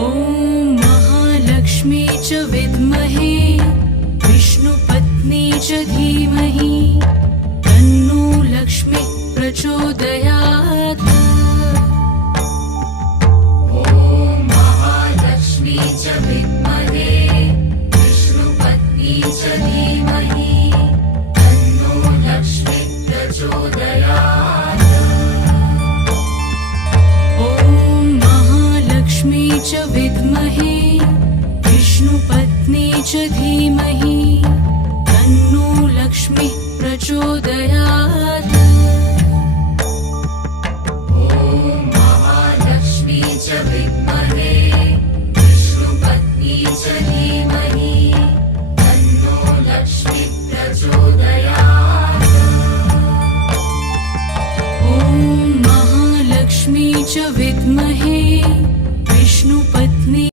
ॐ महालक्ष्मी च विद्महे विष्णुपत्नी च धीमहि तन्नो लक्ष्मी प्रचोदयात्। ॐ महालक्ष्मी च विद्महे विष्णुपत्नी च धीमहि तन्नो लक्ष्मी प्रचोदयात्। ॐ महालक्ष्मी च विद्महे विष्णुपत्नी च धीमहि तन्नो लक्ष्मी प्रचोदयात्। ॐ महालक्ष्मी च विद्महे विष्णुपत्नी च धीमहि तन्नो लक्ष्मी प्रचोदयात्। ॐ महालक्ष्मी च विद्महे